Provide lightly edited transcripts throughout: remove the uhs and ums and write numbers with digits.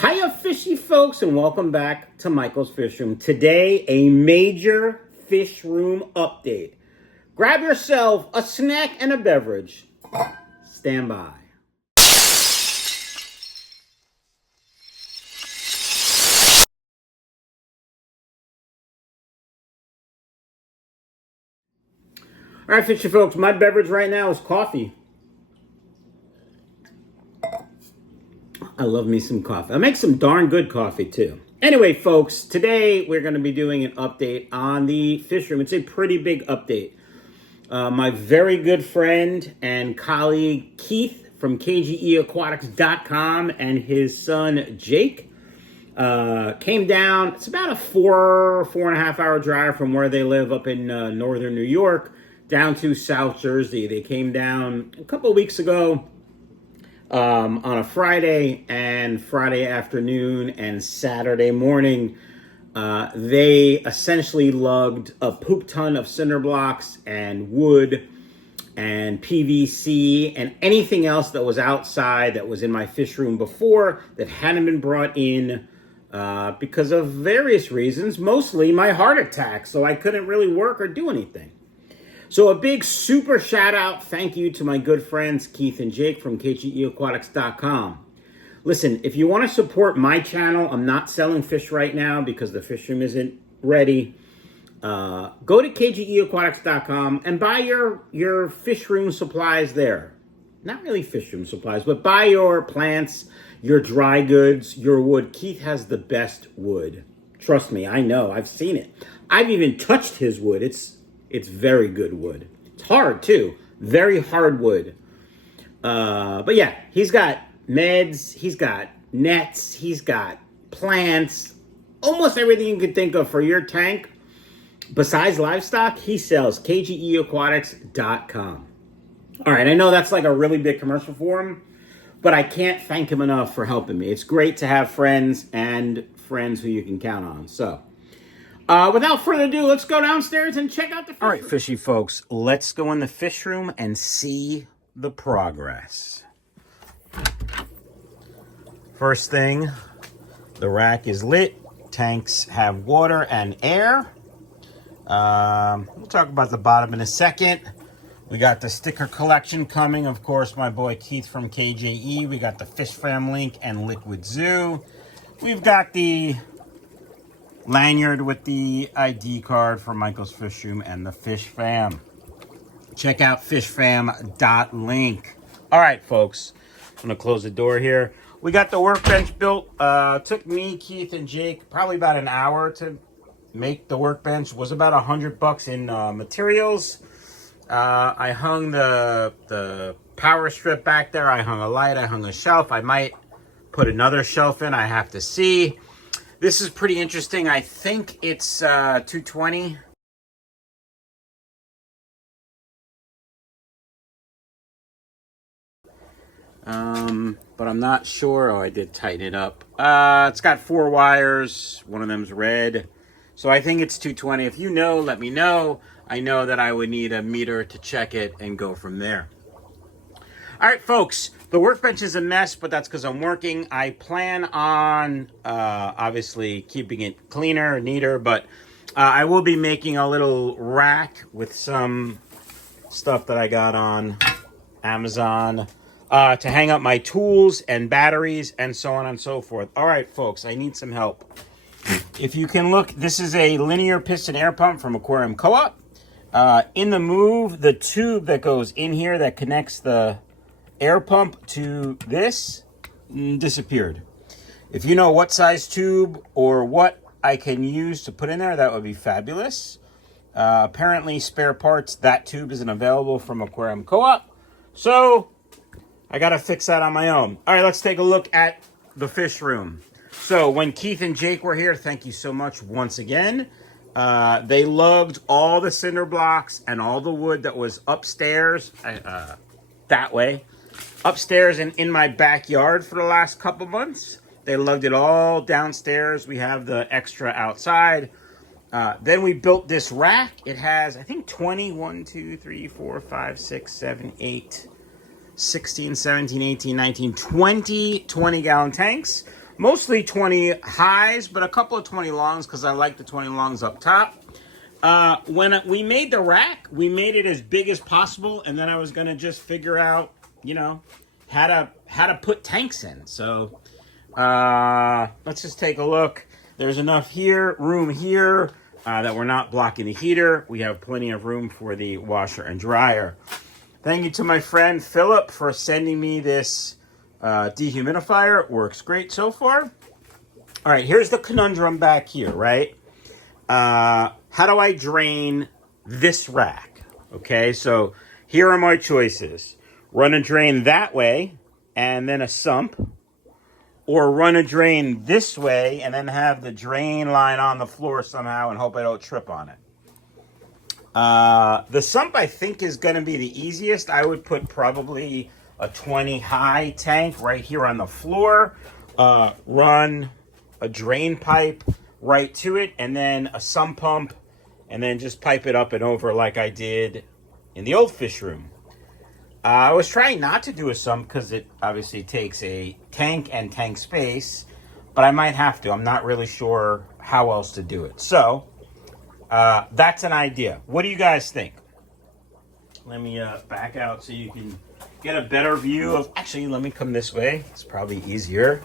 Hiya fishy folks, and welcome back to Michael's Fish Room. Today, a major fish room update. Grab yourself a snack and a beverage. Stand by. All right, fishy folks, my beverage right now is coffee. I love me some coffee. I make some darn good coffee too. Anyway, folks, today we're going to be doing an update on the fish room. It's a pretty big update. My very good friend and colleague Keith from KJE Aquatics.com and his son Jake came down. It's about a 4.5 hour drive from where they live up in northern New York down to South Jersey. They came down a couple of weeks ago on a Friday and Friday afternoon and Saturday morning. They essentially lugged a poop ton of cinder blocks and wood and PVC and anything else that was outside that was in my fish room before that hadn't been brought in because of various reasons, mostly my heart attack, so I couldn't really work or do anything. So a big super shout out, thank you to my good friends Keith and Jake from KJEAquatics.com. Listen, if you want to support my channel, I'm not selling fish right now because the fish room isn't ready. Go to KJEAquatics.com and buy your fish room supplies there. Not really fish room supplies, but buy your plants, your dry goods, your wood. Keith has the best wood. Trust me, I know. I've seen it. I've even touched his wood. It's very good wood. It's hard too. Very hard wood. But yeah, he's got meds, he's got nets, he's got plants, almost everything you could think of for your tank. Besides livestock, he sells KJEAquatics.com. All right, I know that's like a really big commercial for him, but I can't thank him enough for helping me. It's great to have friends and friends who you can count on. So, without further ado, let's go downstairs and check out the fish room. All right, fishy folks, let's go in the fish room and see the progress. First thing, the rack is lit. Tanks have water and air. We'll talk about the bottom in a second. We got the sticker collection coming. Of course, my boy Keith from KJE. We got the Fish Fam link and Liquid Zoo. We've got the lanyard with the ID card for Michael's Fish Room and the Fish Fam. Check out fishfam.link. All right, folks. I'm going to close the door here. We got the workbench built. Took me, Keith, and Jake probably about an hour to make the workbench. Was about $100 in materials. I hung the power strip back there. I hung a light. I hung a shelf. I might put another shelf in. I have to see. This is pretty interesting. I think it's 220. But I'm not sure. Oh, I did tighten it up. It's got 4 wires. One of them's red. So I think it's 220. If you know, let me know. I know that I would need a meter to check it and go from there. All right, folks. The workbench is a mess, but that's because I'm working. I plan on, obviously, keeping it cleaner, neater, but I will be making a little rack with some stuff that I got on Amazon to hang up my tools and batteries and so on and so forth. All right, folks, I need some help. If you can look, this is a linear piston air pump from Aquarium Co Op. In the move, the tube that goes in here that connects the air pump to this disappeared. If you know what size tube or what I can use to put in there, that would be fabulous. Apparently, spare parts, that tube isn't available from Aquarium Co Op. So I got to fix that on my own. All right, let's take a look at the fish room. So when Keith and Jake were here, thank you so much once again. They lugged all the cinder blocks and all the wood that was upstairs, that way, upstairs and in my backyard for the last couple months. They lugged it all downstairs. We have the extra outside. Then we built this rack. It has, I think, 21, 2, 3, 4, 5, 6, 7, 8, 16, 17, 18, 19, 20 20-gallon tanks. mostly 20 highs, but a couple of 20 longs because I like the 20 longs up top. When we made the rack, we made it as big as possible, and then I was gonna just figure out, you know, how to put tanks in. So let's just take a look. There's enough room here that we're not blocking the heater. We have plenty of room for the washer and dryer. Thank you to my friend Philip for sending me this dehumidifier. It works great so far. All right, here's the conundrum back here, right? How do I drain this rack? Okay, so here are my choices. Run a drain that way and then a sump, or run a drain this way and then have the drain line on the floor somehow and hope I don't trip on it. The sump I think is going to be the easiest. I would put probably a 20 high tank right here on the floor, run a drain pipe right to it, and then a sump pump, and then just pipe it up and over like I did in the old fish room. I was trying not to do a sump because it obviously takes a tank and tank space, but I might have to. I'm not really sure how else to do it. So that's an idea. What do you guys think? Let me back out so you can get a better view of... Actually, let me come this way. It's probably easier.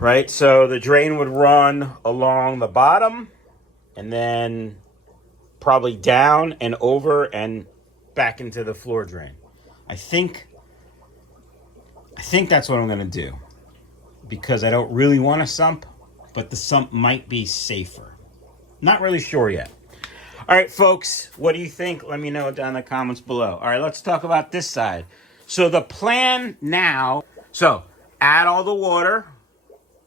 Right, so the drain would run along the bottom and then probably down and over and back into the floor drain. I think that's what I'm going to do because I don't really want a sump, but the sump might be safer. Not really sure yet. All right, folks, what do you think? Let me know down in the comments below. All right, let's talk about this side. So the plan now, so add all the water,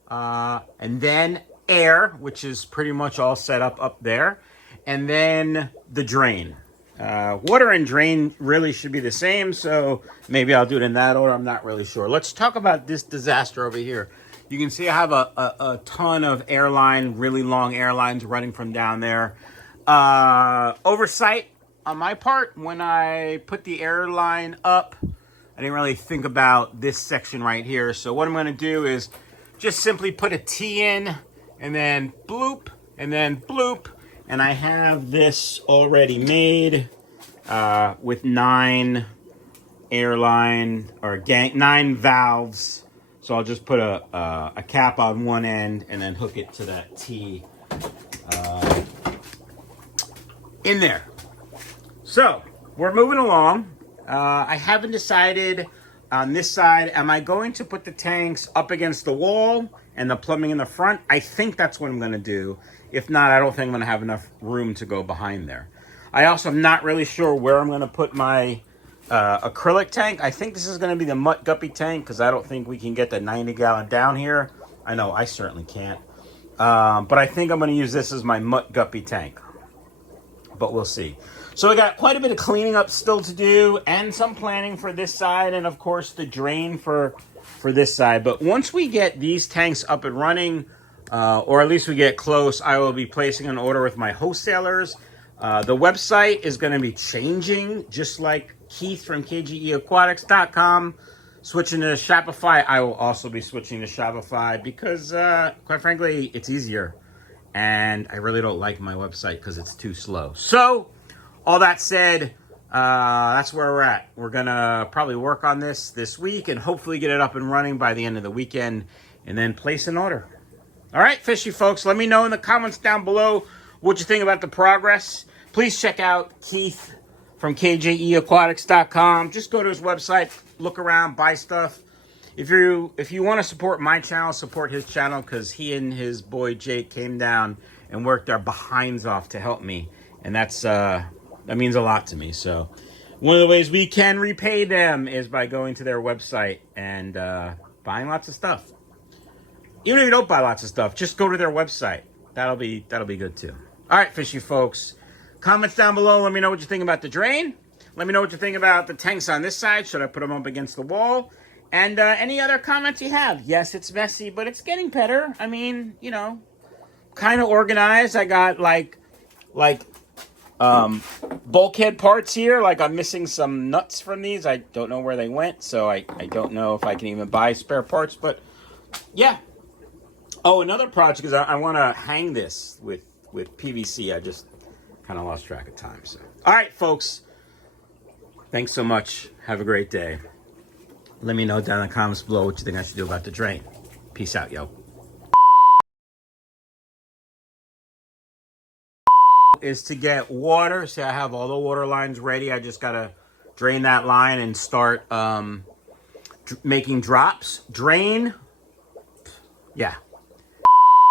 and then air, which is pretty much all set up there, and then the drain. Water and drain really should be the same, so maybe I'll do it in that order. I'm not really sure. Let's talk about this disaster over here. You can see I have a ton of Airline, really long airlines running from down there. Oversight on my part. When I put the Airline up, I didn't really think about this section right here. So what I'm going to do is just simply put a T in, and then bloop, and then bloop. And I have this already made with 9 Airline, or 9 valves. So I'll just put a cap on one end and then hook it to that T in there. So we're moving along. I haven't decided on this side, am I going to put the tanks up against the wall and the plumbing in the front? I think that's what I'm going to do. If not, I don't think I'm going to have enough room to go behind there. I also am not really sure where I'm going to put my acrylic tank. I think this is going to be the mutt guppy tank because I don't think we can get the 90-gallon down here. I know I certainly can't. But I think I'm going to use this as my mutt guppy tank. But we'll see. So we got quite a bit of cleaning up still to do and some planning for this side, and of course the drain for this side. But once we get these tanks up and running, or at least we get close, I will be placing an order with my wholesalers. The website is going to be changing, just like Keith from KJE switching to Shopify. I will also be switching to Shopify because, quite frankly, it's easier. And I really don't like my website because it's too slow. So, all that said, that's where we're at. We're going to probably work on this week and hopefully get it up and running by the end of the weekend and then place an order. All right, fishy folks, let me know in the comments down below what you think about the progress. Please check out Keith from KJEAquatics.com. Just go to his website, look around, buy stuff. If you want to support my channel, support his channel, because he and his boy Jake came down and worked their behinds off to help me, and that means a lot to me. So one of the ways we can repay them is by going to their website and buying lots of stuff. Even if you don't buy lots of stuff, just go to their website. That'll be good too. All right, fishy folks. Comments down below. Let me know what you think about the drain. Let me know what you think about the tanks on this side. Should I put them up against the wall? And any other comments you have. Yes, it's messy, but it's getting better. I mean, you know, kind of organized. I got like bulkhead parts here. Like I'm missing some nuts from these. I don't know where they went, so I don't know if I can even buy spare parts. But yeah. Oh, another project is I want to hang this with PVC. I just kind of lost track of time. So, all right, folks. Thanks so much. Have a great day. Let me know down in the comments below what you think I should do about the drain. Peace out, yo. Is to get water. See, I have all the water lines ready. I just gotta drain that line and start making drops. Drain. Yeah.